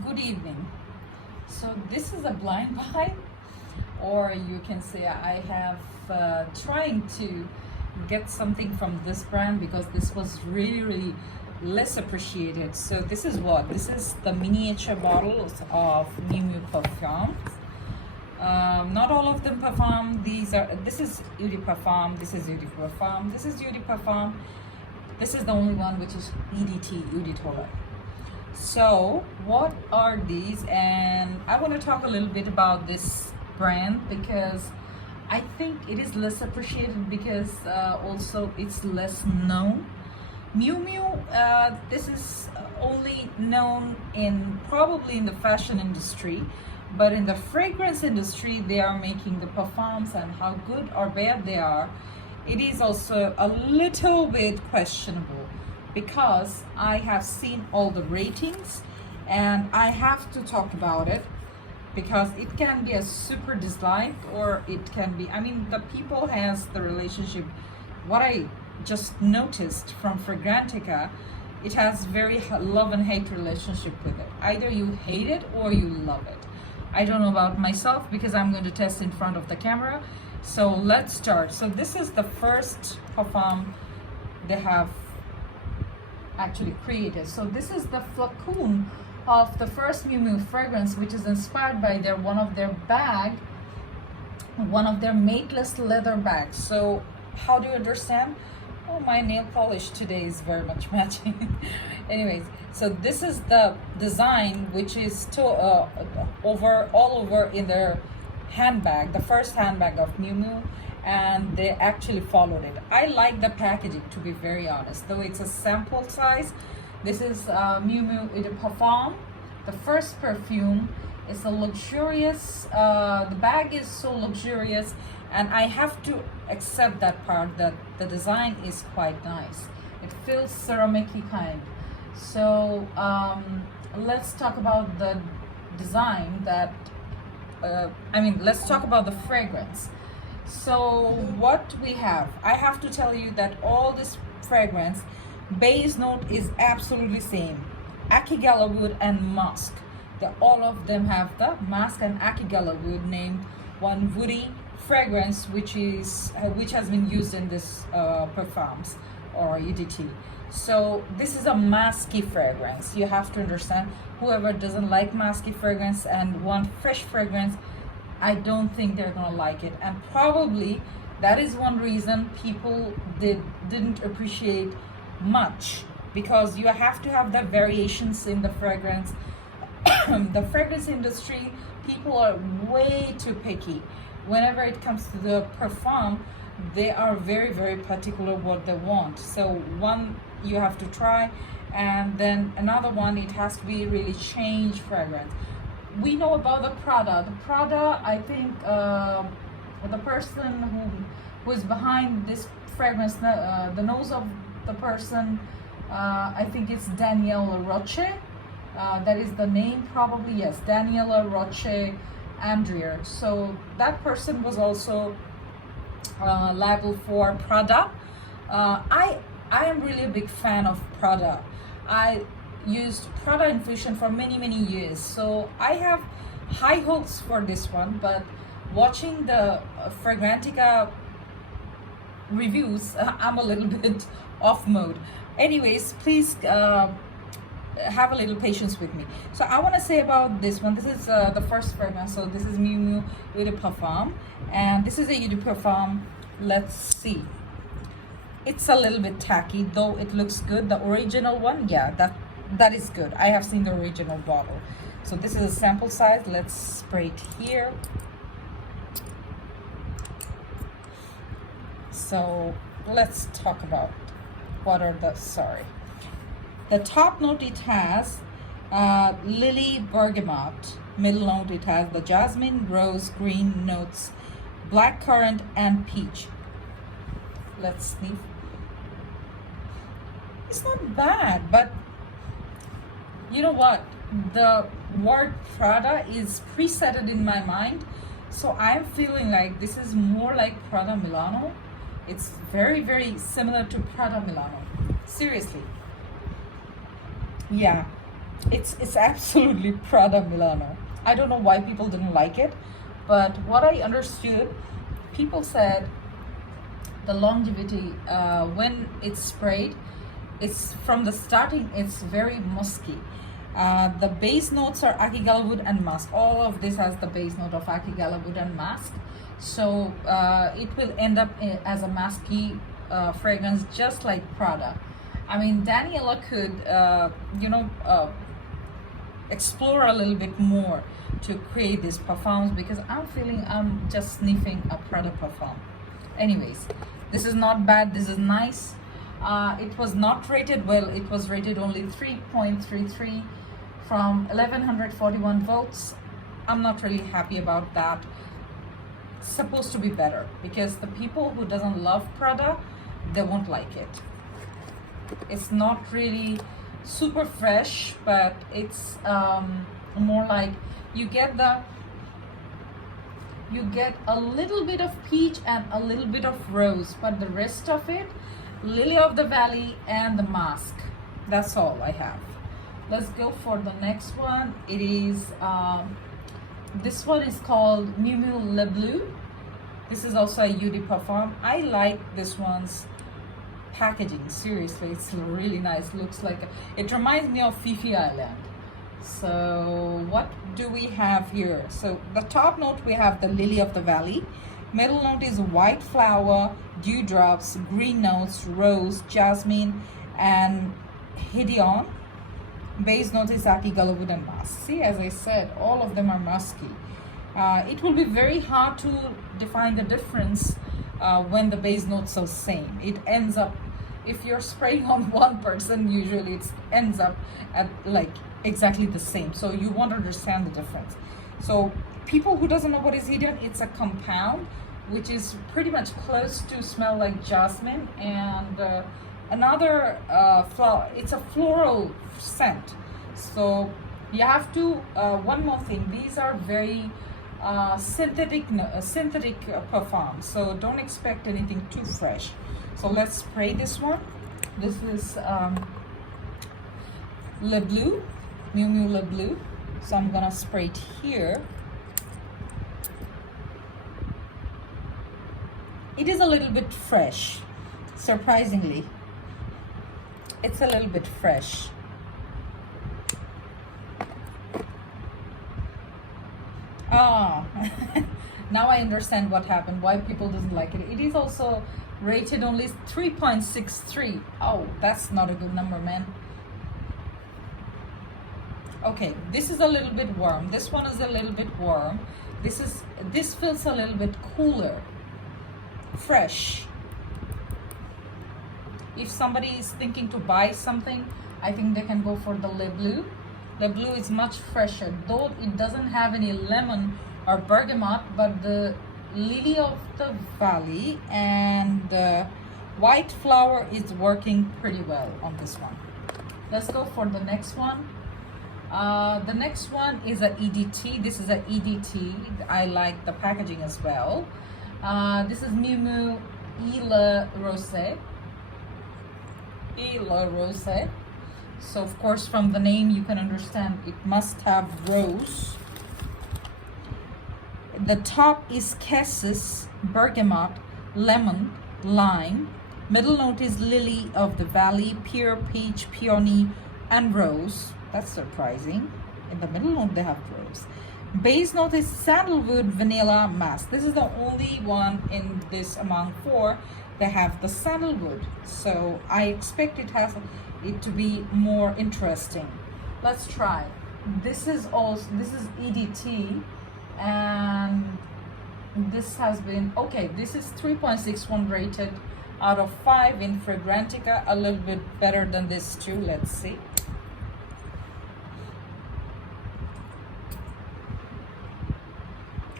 Good evening. So this is a blind buy, or you can say I have trying to get something from this brand because this was really less appreciated. So this is what this is the miniature bottles of Miu Miu perfume. Not all of them perfume. This is Eau de Parfum. This is Eau de Parfum. This is Eau de Parfum. This is the only one which is EDT, Eau de Toilette. So what are these? And I want to talk a little bit about this brand because I think it is less appreciated because also it's less known. Miu Miu, this is only known in probably in the fashion industry, but in the fragrance industry they are making the perfumes, and how good or bad they are, it is also a little bit questionable because I have seen all the ratings and I have to talk about it because it can be a super dislike, or it can be, I mean, the people has the relationship. What I just noticed from Fragrantica, it has very love and hate relationship with it. Either you hate it or you love it. I don't know about myself because I'm going to test in front of the camera. So let's start. So this is the first perfume they have actually created. So this is the flacon of the first Miu Miu fragrance, which is inspired by one of their mateless leather bags. So how do you understand? Oh, my nail polish today is very much matching. Anyways, so this is the design, which is all over in their handbag, the first handbag of Miu Miu, and they actually followed it. I like the packaging, to be very honest, though it's a sample size. This is Miu Miu Eau de Parfum, the first perfume. It's a luxurious, the bag is so luxurious, and I have to accept that part, that the design is quite nice. It feels ceramic-y kind. So let's talk about the design that let's talk about the fragrance. So what we have, I have to tell you that all this fragrance base note is absolutely same: akigala wood and musk. All of them have the musk and akigala wood, named one woody fragrance, which has been used in this perfumes or EDT. So this is a musky fragrance. You have to understand, whoever doesn't like musky fragrance and want fresh fragrance, I don't think they're gonna like it. And probably that is one reason people didn't appreciate much, because you have to have the variations in the fragrance. The fragrance industry, people are way too picky. Whenever it comes to the perfume, they are very particular what they want. So one you have to try, and then another one, it has to be really change fragrance. We know about the Prada. The Prada, I think the person who is behind this fragrance, the nose of the person, I think it's Daniela Roche. That is the name, probably, yes, Daniela Roche Andrier. So that person was also liable for Prada. I am really a big fan of Prada. I used Prada Infusion for many years, so I have high hopes for this one. But watching the Fragrantica reviews, I'm a little bit off mode. Anyways, please have a little patience with me. So I want to say about this one, this is the first fragrance. So this is Miu Miu Eau de Parfum, and this is a Eau de Parfum. Let's see, it's a little bit tacky, though it looks good. The original one, yeah, that is good. I have seen the original bottle. So this is a sample size. Let's spray it here. So let's talk about what are the top note. It has lily bergamot. Middle note, it has the jasmine, rose, green notes, black currant, and peach. Let's sniff. It's not bad, but you know what? The word Prada is presetted in my mind, so I'm feeling like this is more like Prada Milano. It's very similar to Prada Milano. Seriously. Yeah, It's absolutely Prada Milano. I don't know why people didn't like it, but what I understood, people said the longevity when it's sprayed, it's from the starting, it's very musky. The base notes are Akigala wood and musk. All of this has the base note of Akigala wood and musk. So it will end up as a musky fragrance, just like Prada. I mean, Daniela could, explore a little bit more to create these perfumes, because I'm feeling I'm just sniffing a Prada perfume. Anyways, this is not bad. This is nice. It was not rated well. It was rated only 3.33 from 1141 votes. I'm not really happy about that. It's supposed to be better, because the people who doesn't love Prada, they won't like it. It's not really super fresh, but it's more like you get a little bit of peach and a little bit of rose, but the rest of it, lily of the valley and the musk. That's all I have. Let's go for the next one. It is this one is called Miu Miu Bleue. This is also a UD perfume. I like this one's packaging. Seriously, it's really nice. Looks like it reminds me of Fifi Island. So what do we have here? So the top note, we have the lily of the valley. Middle note is white flower, dewdrops, green notes, rose, jasmine, and hedion. Base note is Akigala wood and musk. See, as I said, all of them are musky. It will be very hard to define the difference when the base notes are same. It ends up, if you're spraying on one person, usually it ends up at like exactly the same. So you won't understand the difference. So people who doesn't know what is hedion, it's a compound which is pretty much close to smell like jasmine, and another flower. It's a floral scent. So you have to one more thing, these are very synthetic perfumes, so don't expect anything too fresh. So let's spray this one. This is Le Bleu, Miu Miu Le Bleu. So I'm gonna spray it here. It is a little bit fresh, surprisingly. It's a little bit fresh. Ah, now I understand what happened, why people doesn't like it. It is also rated only 3.63. Oh, that's not a good number, man. Okay, this is a little bit warm. This one is a little bit warm. This feels a little bit cooler, fresh. If somebody is thinking to buy something, I think they can go for the Le Bleu. Le Bleu is much fresher, though it doesn't have any lemon or bergamot, but the lily of the valley and the white flower is working pretty well on this one. Let's go for the next one. The next one is a EDT. This is a EDT. I like the packaging as well. This is Miu Miu Eau Rosee. Eau Rosee. So of course, from the name you can understand it must have rose. The top is cassis, bergamot, lemon, lime. Middle note is lily of the valley, pear, peach, peony, and rose. That's surprising. In the middle note they have rose. Base note is sandalwood, vanilla, musk. This is the only one in this among four that have the sandalwood. So I expect it to be more interesting. Let's try. This is EDT, and this has been okay. This is 3.61 rated out of 5 in Fragrantica. A little bit better than this too. Let's see.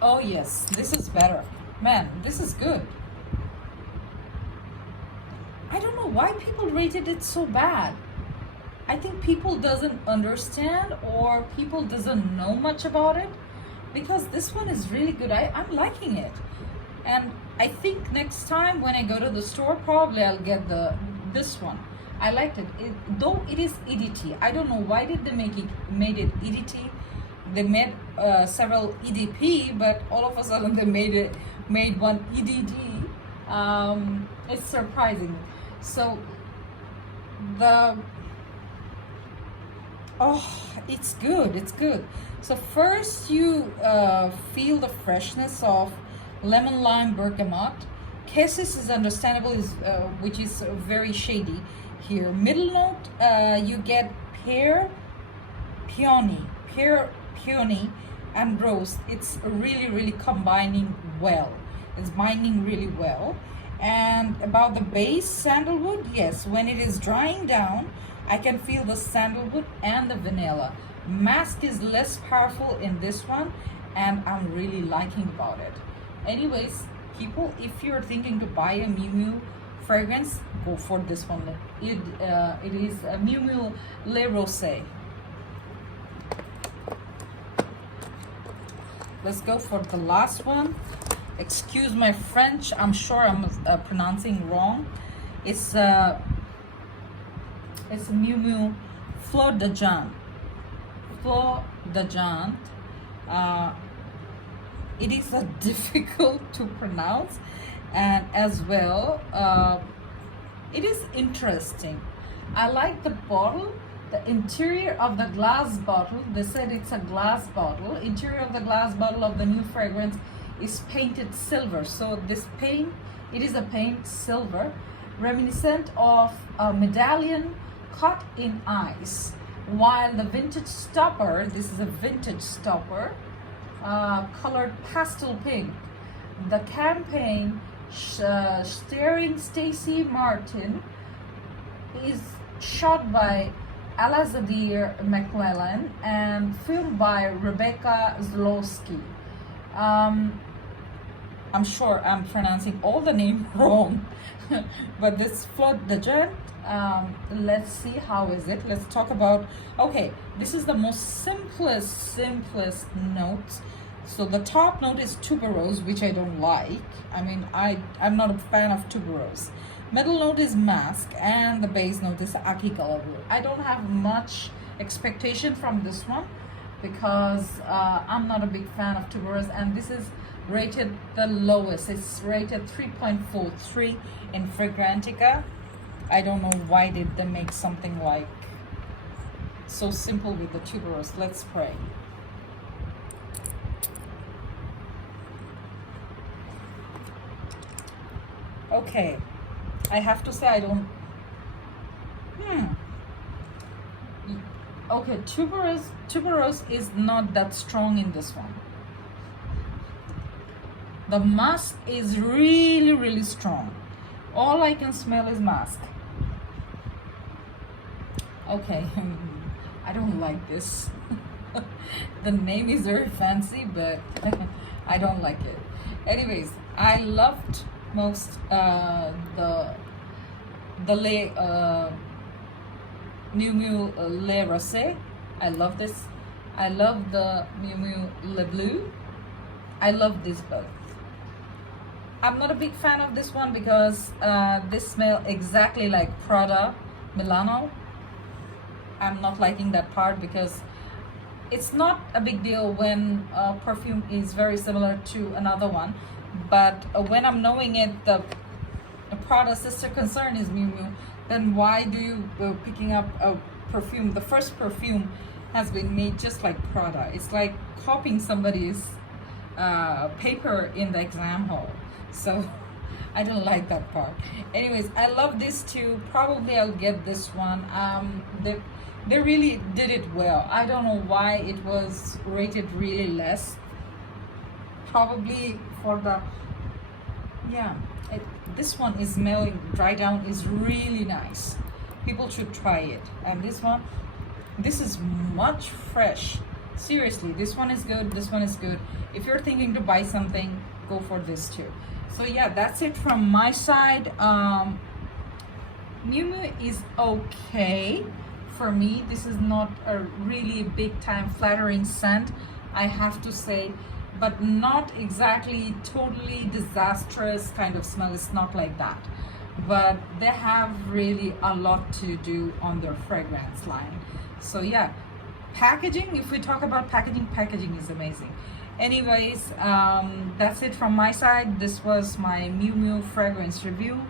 Oh yes, this is better. Man, this is good. I don't know why people rated it so bad. I think people doesn't understand, or people doesn't know much about it, because this one is really good. I'm liking it. And I think next time when I go to the store, probably I'll get this one. I liked it. Though it is EDT. I don't know why did they made it EDT. They made several EDP, but all of a sudden they made one EDD. It's surprising. So the it's good. It's good. So first you feel the freshness of lemon lime bergamot. Cassis is understandable, which is very shady here. Middle note, you get peony, and rose. It's really combining well. It's binding really well. And about the base, sandalwood, yes, when it is drying down, I can feel the sandalwood and the vanilla. Mask is less powerful in this one, and I'm really liking about it. Anyways, people, if you're thinking to buy a Miu Miu fragrance, go for this one. It is a Miu Miu Le Rosee. Let's go for the last one. Excuse my French, I'm sure I'm pronouncing wrong. It's Miu Miu Fleur de Jean. Fleur de Jean. It is difficult to pronounce, and as well it is interesting. I like the bottle, the interior of the glass bottle. They said it's a glass bottle. Interior of the glass bottle of the new fragrance is painted silver. So this paint, it is a paint silver, reminiscent of a medallion cut in ice. While the vintage stopper, this is a vintage stopper, colored pastel pink. The campaign starring Stacey Martin is shot by Alazadir McClellan and filmed by Rebecca Zlowski. I'm sure I'm pronouncing all the name wrong, but this Fleur de Jean, let's see how is it. Let's talk about, okay, this is the most simplest notes. So the top note is tuberose, which I don't like. I mean, I'm not a fan of tuberose. Middle note is mask, and the base note is Aki Galavu. I don't have much expectation from this one because I'm not a big fan of tuberose, and this is rated the lowest. It's rated 3.43 in Fragrantica. I don't know why did they make something like so simple with the tuberose. Let's pray. Okay, I have to say I don't. Okay, tuberose is not that strong in this one. The musk is really strong. All I can smell is musk. Okay, I don't like this. The name is very fancy, but I don't like it. Anyways, I loved most the Miu Miu Le Rosee. I love this. I love the Miu Miu Le Bleue. I love this both. I'm not a big fan of this one because they smell exactly like Prada Milano. I'm not liking that part because it's not a big deal when perfume is very similar to another one, but when I'm knowing it, the Prada sister concern is Miu Miu, then why do you picking up a perfume? The first perfume has been made just like Prada. It's like copying somebody's paper in the exam hall. So I don't like that part. Anyways, I love this too. Probably I'll get this one. They really did it well. I don't know why it was rated really less. Probably for the, yeah, this one is smelling dry down is really nice. People should try it. And this one, this is much fresh. Seriously, this one is good. This one is good. If you're thinking to buy something, go for this too. So yeah, that's it from my side. Miu Miu is okay for me. This is not a really big time flattering scent, I have to say, but not exactly totally disastrous kind of smell. It's not like that. but they have really a lot to do on their fragrance line. So yeah, packaging, if we talk about packaging is amazing. Anyways, that's it from my side. This was my Miu Miu fragrance review.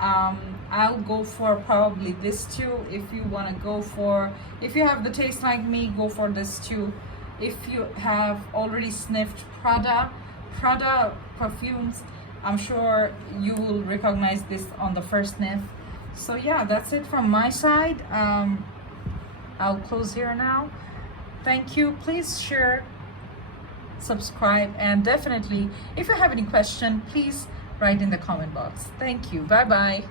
I'll go for probably this too. If you want to go for, if you have the taste like me, go for this too. If you have already sniffed Prada perfumes, I'm sure you will recognize this on the first sniff. So yeah, that's it from my side. I'll close here now. Thank you. Please share, subscribe, and definitely if you have any question, please write in the comment box. Thank you. Bye bye.